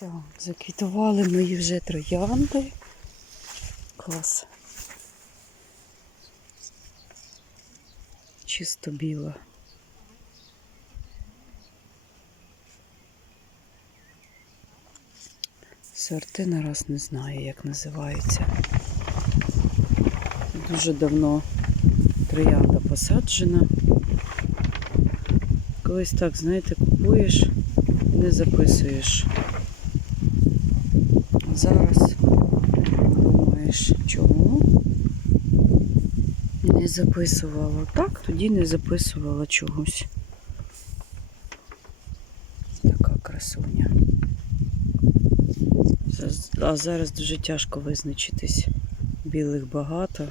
Так, заквітували мої вже троянди. Клас. Чисто біла. Сорти нараз не знаю, як називаються. Дуже давно троянда посаджена. Колись так, знаєте, купуєш і не записуєш. Зараз думаєш, чому не записувала. Так, тоді не записувала чогось. Така красуня. А зараз дуже тяжко визначитись. Білих багато.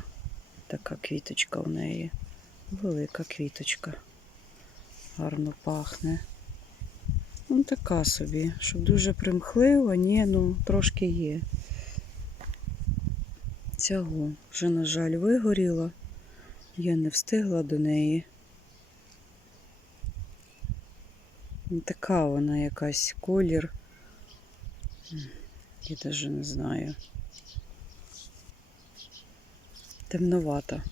Така квіточка в неї. Велика квіточка. Гарно пахне. Ну, така собі, щоб дуже примхлива, ні, ну трошки є. Цього вже, на жаль, вигоріла. Я не встигла до неї. Ну, Така вона якась колір. Я навіть не знаю. Темновата.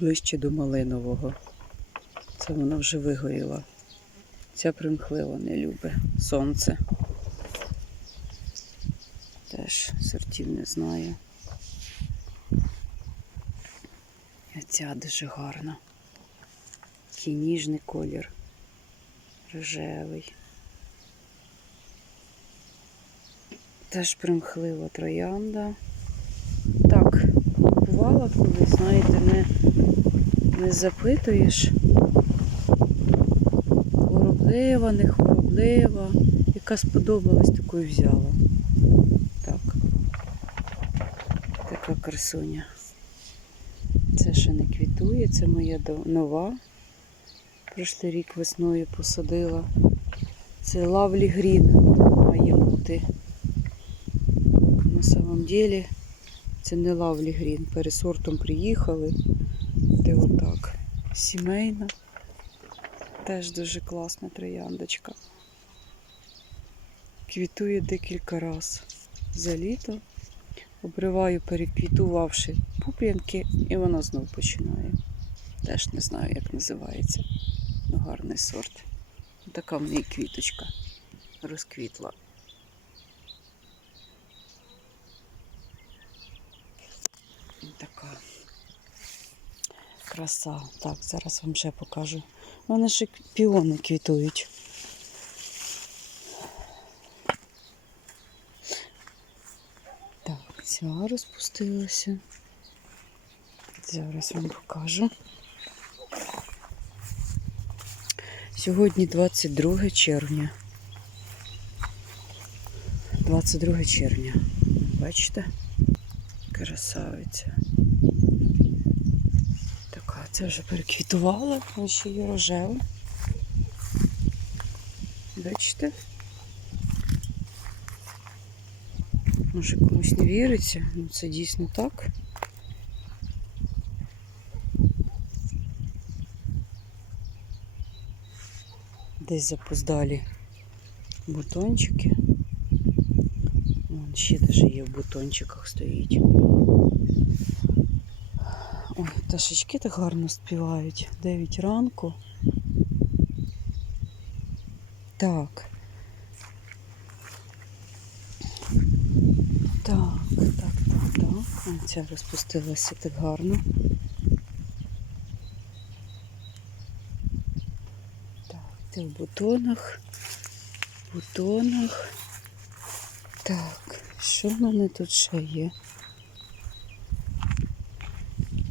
Ближче до малинового. Це вона вже вигоріла. Ця примхлива не любить сонце. Теж сортів не знаю. А ця дуже гарна. Такий ніжний колір. Рожевий. Теж примхлива троянда. Так, купувала коли, знаєте, не, не запитуєш. Хвороблива, не хвороблива. Яка сподобалась, таку і взяла. Так. Така красуня. Це ще не квітує, це моя нова. Прошлий рік весною посадила. Це Лавлі Грін має бути. На самом деле це не Лавлі Грін. Пересортом приїхали. Де отак. Сімейна. Теж дуже класна трояндочка. Квітує декілька разів за літо. Обриваю, переквітувавши пуп'янки, і вона знов починає. Теж не знаю, як називається. Ну, гарний сорт. Така в неї квіточка розквітла. Така краса. Так, зараз вам ще покажу. Вони ще піони квітують. Так, ця розпустилася. Зараз вам покажу. Сьогодні 22 червня. 22 червня. Бачите? Красавиця. Це вже переквітувала, ось ще є рожева. Бачите? Може комусь не віриться, ну це дійсно так. Десь запоздалі бутончики. Вон ще даже є в бутончиках стоїть. Ой, пташечки так гарно співають. 9 ранку. Так. Так, так, так, так. О, Ця розпустилася так гарно. Так, ти в бутонах. В бутонах. Так, що в мене тут ще є?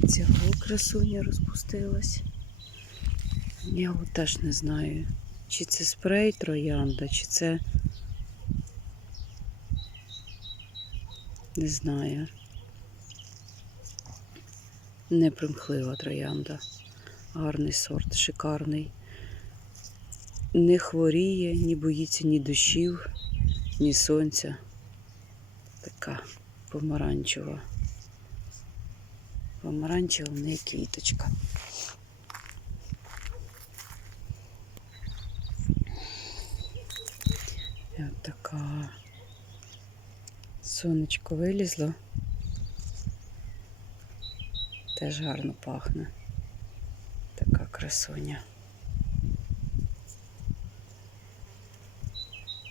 Цього красуня розпустилась. Я от теж не знаю, чи це спрей троянда, чи це. Не знаю. Непримхлива троянда. Гарний сорт, шикарний. Не хворіє, ні боїться ні дощів, ні сонця. Така помаранчева. Помаранчева в неї квіточка. І сонечко вилізло. Теж гарно пахне. Така красуня.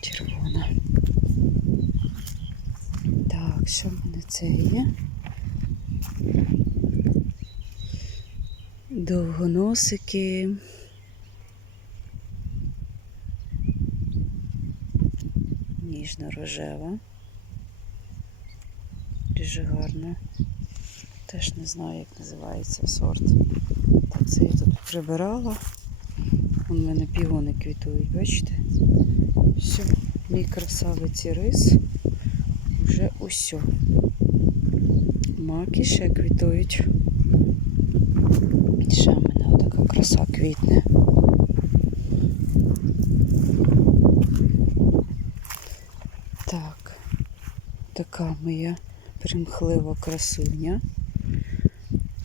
Червона. Так, що в мене це є? Довгоносики. Ніжно-рожева. Дуже гарна. Теж не знаю, як називається сорт. Це я тут прибирала. В мене пігони квітують, бачите? Все, мій красавець і рис вже усьо. Маки ще квітують. Ще в мене отака краса квітне. Так, така моя примхлива красуня.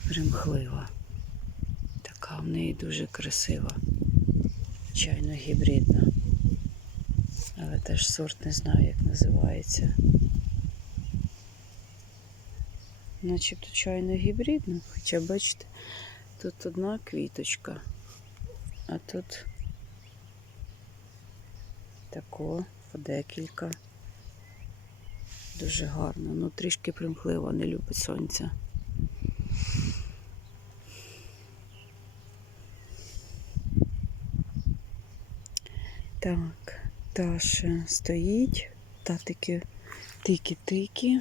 Примхлива. Така в неї дуже красива. Чайно гібридна. Але теж сорт не знаю, як називається. Начебто чайно гібридна, хоча бачите, тут одна квіточка, а тут тако декілька. Дуже гарно, ну трішки примхлива, не любить сонця. Так, та ще стоїть, та таки тики-тики.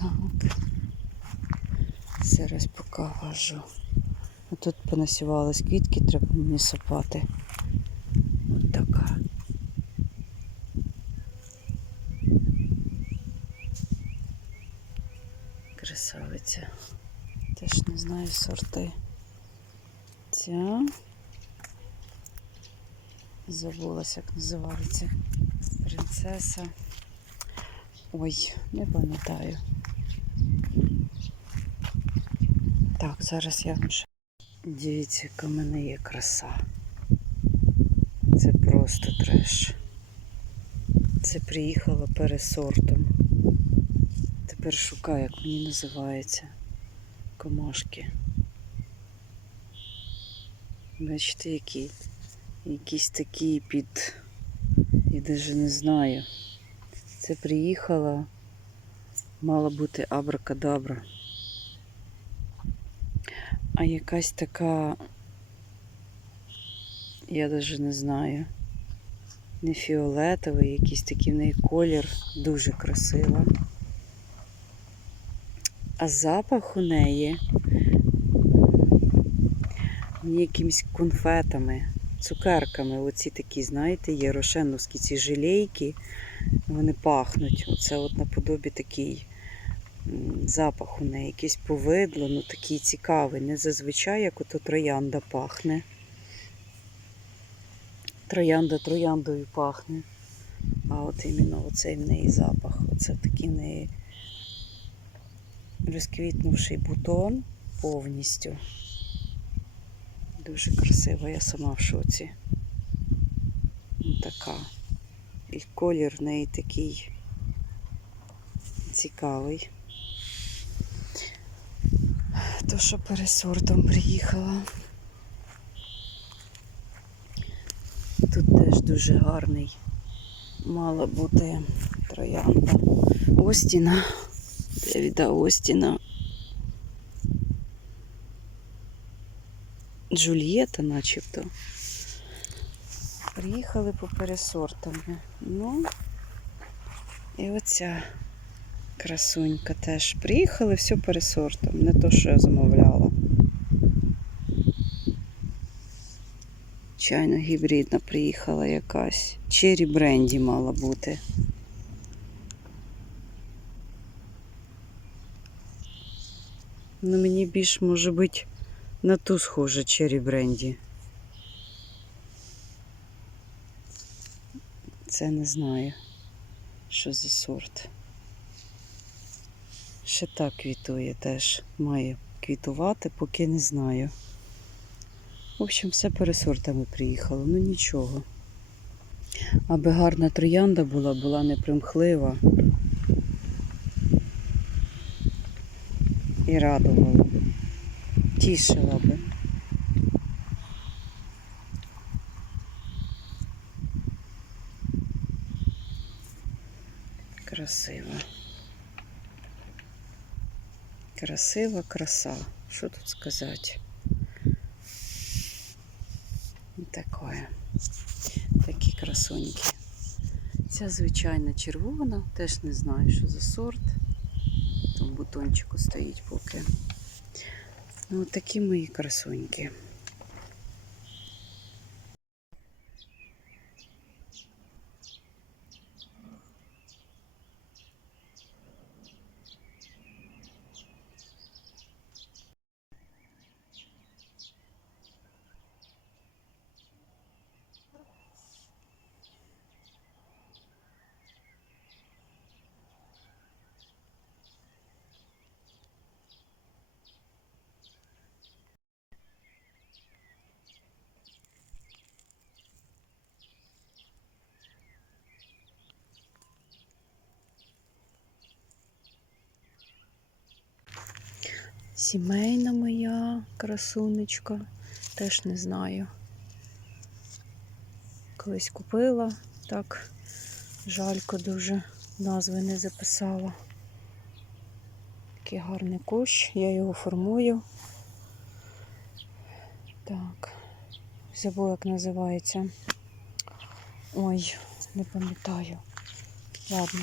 Так. Зараз покажу. А тут понасівались квітки, треба мені сапати. От така. Красавиця. Теж не знаю сорти. Ця. Забулася, як називається. Принцеса. Ой, не пам'ятаю. Так, зараз я вам ще. Дивіться, яка в мене є краса. Це просто треш. Це приїхала пересортом. Тепер шукаю, як мені називається. Комашки. Бачите, які? Якісь такі під. Я навіть не знаю. Це приїхала. Мала бути абракадабра. А якась така, я навіть не знаю. Не фіолетовий, якийсь такий в неї колір, дуже красива. А запах у неї якимись конфетами, цукерками. Оці такі, знаєте, є рошеновські ці жилейки, вони пахнуть. Оце от наподобі такий запах у неї, якесь повидло, ну такий цікавий. Не зазвичай, як ото троянда пахне. Троянда трояндою пахне. А от іменно оцей в неї запах. Оце такий в неї розквітнувший бутон повністю. Дуже красива, я сама в шоці. Така. І колір в неї такий цікавий. То, що пересортом приїхала. Тут теж дуже гарний. Мала бути троянда Остіна. Девіда Остіна. Джульєта начебто. Приїхали по пересортами. Ну, і оця красунька теж. Приїхали все пересортом, не то, що я замовляла. Чайно гібридна приїхала якась. Чері бренді мала бути. Ну, мені більш може бути на ту схоже чері бренді. Це не знаю, що за сорт. Ще так квітує теж. Має квітувати, поки не знаю. В общем, все пересортами приїхало, ну нічого. Аби гарна троянда була, була непримхлива. І радувала. Тішила би. Красиво. Красива краса. Що тут сказати? Такое. Такі красуньки. Ця звичайна червона, теж не знаю, що за сорт. Там бутончику стоїть поки. Ну, такі мої красуньки. Сімейна моя красунечка, теж не знаю. Колись купила, так жалько дуже назви не записала. Такий гарний кущ, я його формую. Так, забула, як називається. Ой, не пам'ятаю. Ладно,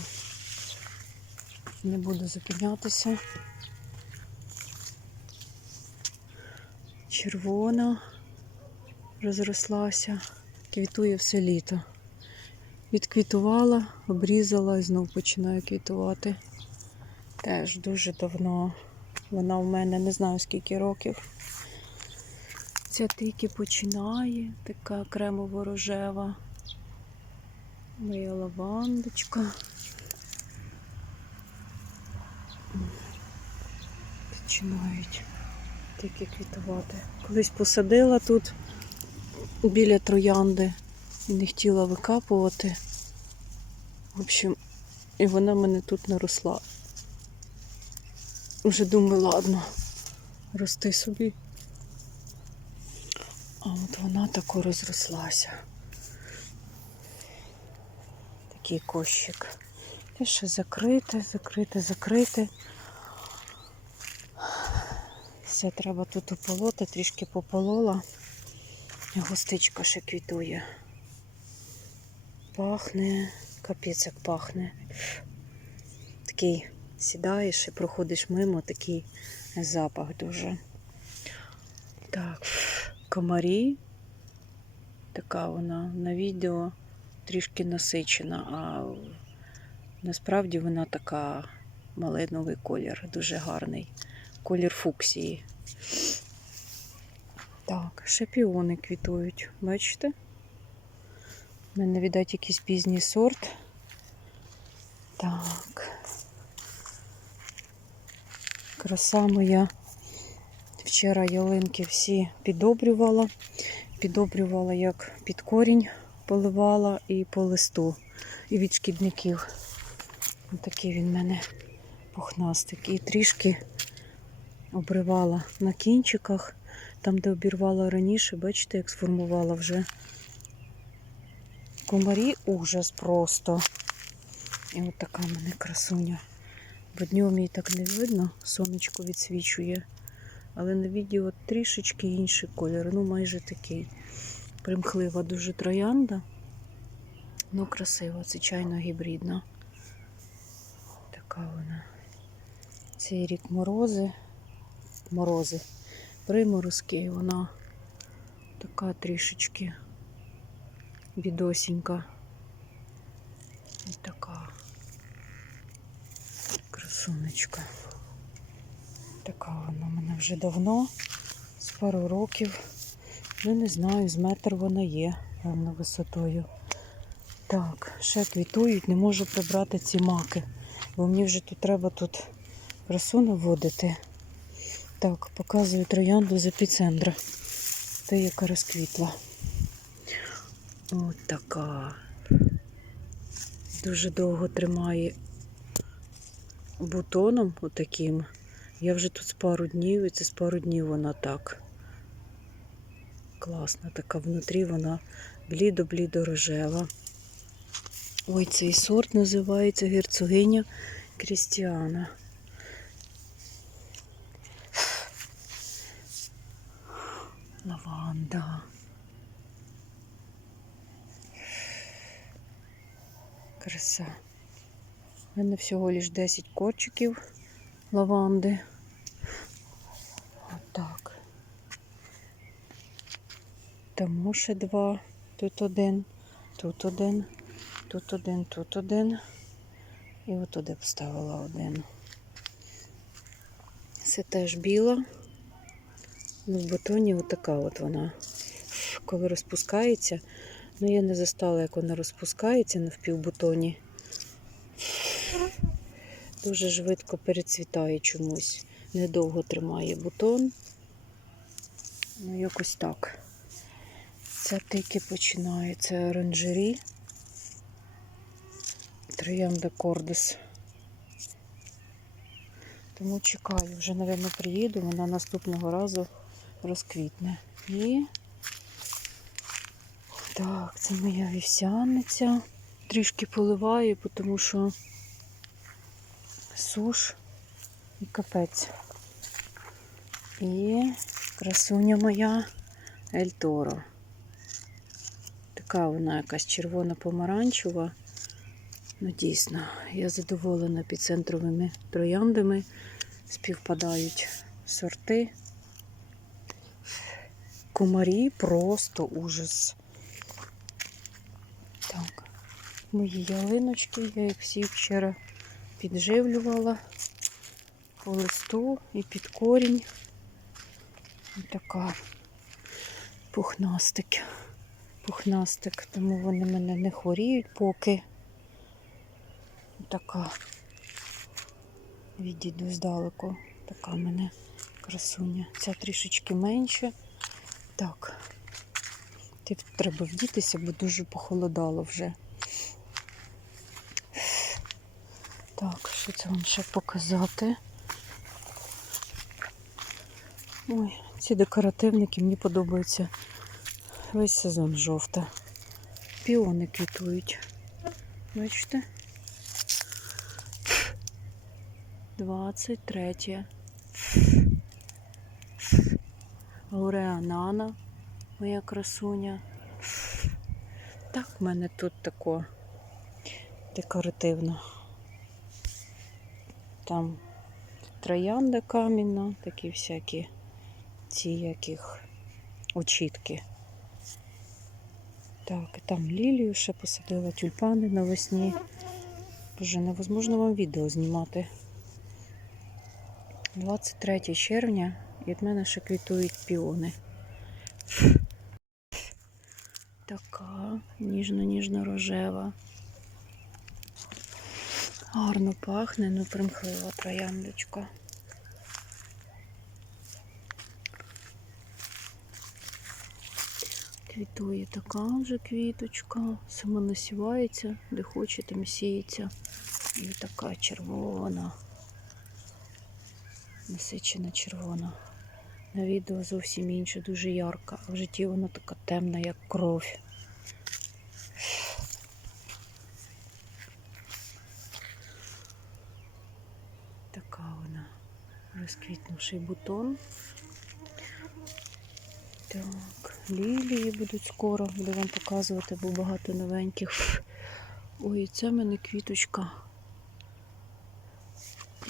не буду зупинятися. Червона розрослася, квітує все літо. Відквітувала, обрізала і знов починає квітувати. Теж дуже давно. Вона в мене не знаю скільки років. Ця тільки починає, така кремово-рожева. Моя лавандочка. Починають тільки квітувати. Колись посадила тут біля троянди і не хотіла викапувати. В общем, і вона мене тут не росла. Вже думаю, ладно, рости собі. А от вона тако розрослася. Такий кощик. Те ще закрите, закрите, закрите. Все, треба тут ополоти, трішки пополола. Густичка ще квітує. Пахне, капець як пахне. Такий сідаєш і проходиш мимо, такий запах дуже. Так, комарі. Така вона на відео трішки насичена, а насправді вона така малиновий колір, дуже гарний колір фуксії. Так, ще піони квітують, бачите? У мене, віддать, якийсь пізній сорт. Так. Краса моя. Вчора ялинки всі підобрювала. Підобрювала як під корінь поливала і по листу, і від шкідників. Ось такий він в мене пухнастик. І трішки обривала на кінчиках, там, де обірвала раніше, бачите, як сформувала вже комарі ужас просто. І от така в мене красуня. Бо днем її так не видно, сонечко відсвічує. Але на відео трішечки інший колір, ну майже такий. Примхлива дуже троянда. Ну, красива, звичайно, гібридна. Така вона. Цей рік морози морози. Приморозки, і вона така трішечки бідосінька. І така красунечка. Така вона в мене вже давно, з пару років. Ну, не знаю, з метр вона є певно висотою. Так, ще квітують, не можу прибрати ці маки, бо мені вже тут треба тут красу наводити. Так, показую троянду з епіцентра. Те, яка розквітла. От така. дуже довго тримає бутоном отаким. Я вже тут з пару днів, і це з пару днів вона так. Класна така внутрі вона блідо-блідо рожева. Ой, цей сорт називається герцогиня Крістіана. Лаванда. Краса. У мене всього лиш 10 корчиків лаванди. Отак. Тому ще два. Тут один, тут один, тут один, тут один. І отуди поставила один. Це теж біла. Ну, в бутоні отака от вона. Коли розпускається, ну я не застала, як вона розпускається на впівбутоні. Дуже швидко перецвітає чомусь. Недовго тримає бутон. Ну, якось так. Це тільки починає. Це оранжері. Троянда Кордис. Тому чекаю, вже, мабуть, приїду, вона наступного разу розквітне. І так, це моя вівсяниця. Трішки поливаю, тому що суш і капець. І красуня моя Ель Торо. Така вона якась червона-помаранчева. Ну, дійсно, я задоволена підцентровими трояндами. Співпадають сорти. Комарі просто ужас. Так, мої ялиночки, я їх всі вчора підживлювала по листу і під корінь. Ось така пухнастик. Пухнастик, тому вони мене не хворіють поки. Така відійду здалеку. Така мене красуня. Ця трішечки менше. Так. Тут треба вдітися, бо дуже похолодало вже. Так, що це вам ще показати? Ой, ці декоративники мені подобаються весь сезон жовта. Піони квітують. Бачите? 23. Ауреанана, моя красуня. Так в мене тут тако декоративно. Там троянда камінна, такі всякі ці яких очітки. Так, і там лілію ще посадила, тюльпани навесні. Боже, невозможно вам відео знімати. 23 червня від мене ще квітують піони. Така ніжно-ніжно-рожева. Гарно пахне, ну примхлива трояндочка. Квітує така вже квіточка, сама насівається, де хоче, там сіється. І така червона, насичена червона. На відео зовсім інша, дуже ярка, в житті вона така темна, як кров. Така вона розквітнувший бутон. Так, лілії будуть скоро, буду вам показувати, бо багато новеньких. Ой, це в мене квіточка.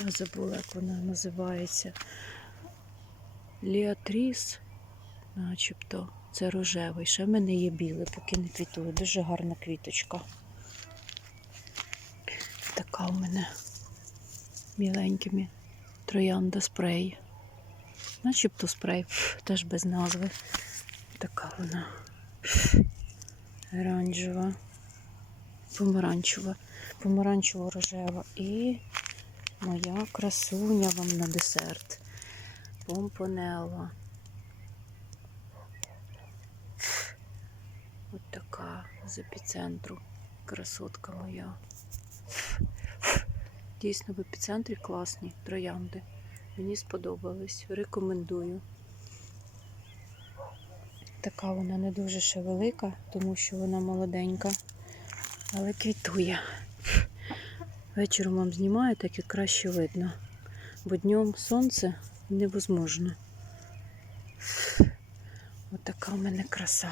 Я забула, як вона називається. Ліатріс, начебто. Це рожевий. Ще в мене є білий, поки не квітує. Дуже гарна квіточка. Така у мене міленькими троянда спрей. Начебто спрей, теж без назви. Така вона оранжева, помаранчева, помаранчево-рожева. І моя красуня вам на десерт. Помпонелла. От така з епіцентру красотка моя. Дійсно, в епіцентрі класні троянди. Мені сподобались. Рекомендую. Така вона не дуже ще велика, тому що вона молоденька, але квітує. Вечором вам знімаю, так і краще видно. Бо днем сонце невозможно. Отака в мене краса.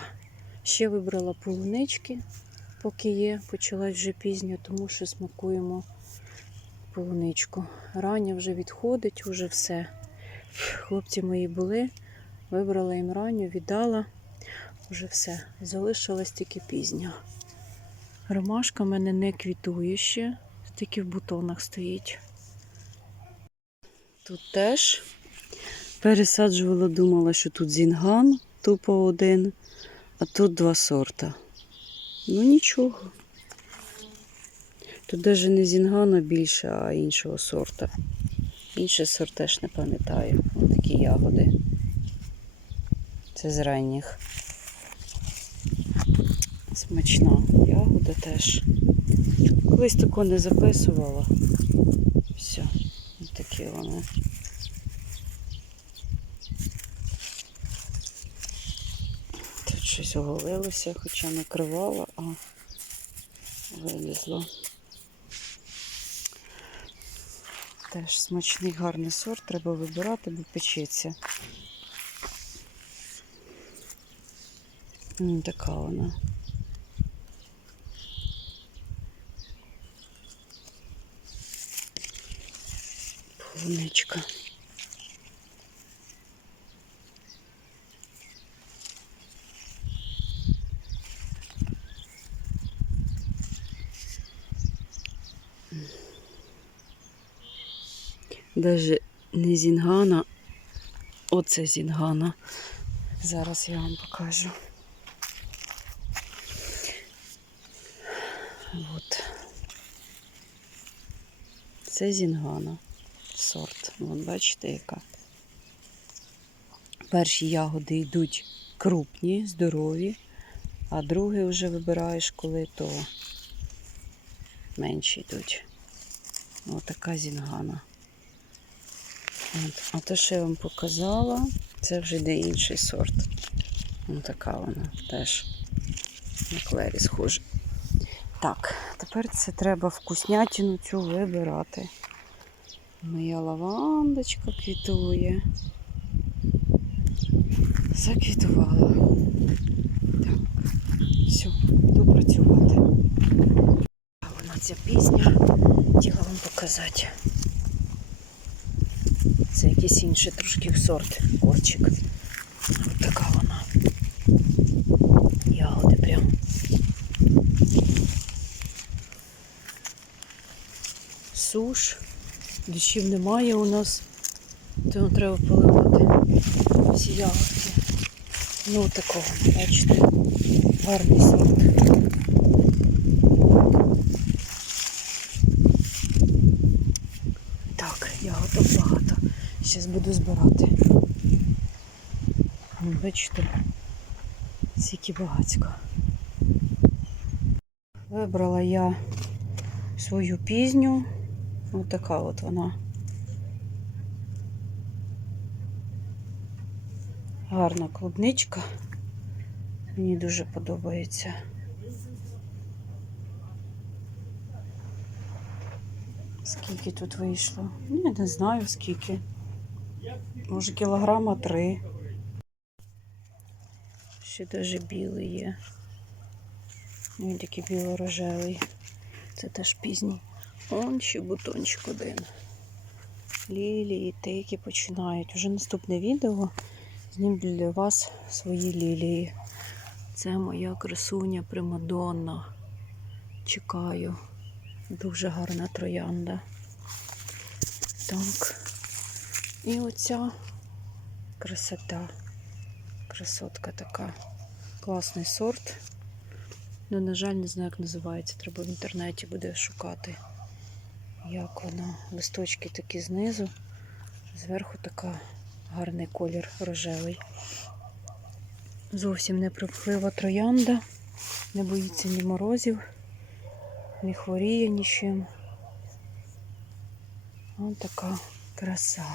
Ще вибрала полунички, поки є. Почалась вже пізня, тому що смакуємо полуничку. Рання вже відходить, вже все. Хлопці мої були, вибрала їм ранню, віддала. Вже все. Залишилась тільки пізня. Ромашка в мене не квітує ще, тільки в бутонах стоїть. Тут теж пересаджувала, думала, що тут зінган тупо один, а тут два сорта. Ну нічого. Тут навіть не зінгана більше, а іншого сорта. Інший сорт теж не пам'ятаю. Ось такі ягоди. Це з ранніх. Смачна ягода теж. Колись тако не записувала. Все, ось такі вони. Тут щось оголилося, хоча накривала, а вилізло. Теж смачний гарний сорт, треба вибирати, бо печеться. Така вона. Полуничка. Даже не зінгана, оце зінгана. Зараз я вам покажу. От. Це зінгана сорт. Вон бачите, яка. Перші ягоди йдуть крупні, здорові, а другі вже вибираєш, коли то менші йдуть. Отака зінгана. От. А те, що я вам показала, це вже йде інший сорт. Ось така вона теж на клері схожа. Так, тепер це треба вкуснятину цю вибирати. Моя лавандочка квітує. Заквітувала. Так, все, йду працювати. Ця пісня, хотіла вам показати. Це якийсь інший трошки сорт корчик. Ось така вона. Ягоди прям. Суш. Дощів немає у нас, тому треба поливати всі ягодки. Ну такого, бачите, гарний сорт. Так, ягодок багато. Зараз буду збирати. Бачите, скільки багацько. Вибрала я свою пізню. Ось така от вона. Гарна клубничка. Мені дуже подобається. Скільки тут вийшло? Ну, Я не знаю скільки. Може кілограма три. Ще дуже білий є. Він такий біло-рожевий. Це теж пізній. Он ще бутончик один. Лілії, те, які починають. Уже наступне відео знімлю для вас свої лілії. Це моя красуня Примадонна. Чекаю. Дуже гарна троянда. Так. І оця красота. Красотка така. Класний сорт. Ну, на жаль, не знаю, як називається. Треба в інтернеті буде шукати. Як воно. Листочки такі знизу. Зверху така гарний колір рожевий. Зовсім не пропхлива троянда. Не боїться ні морозів, не хворіє нічим. Ось така краса.